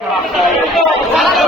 Ah, Thank you.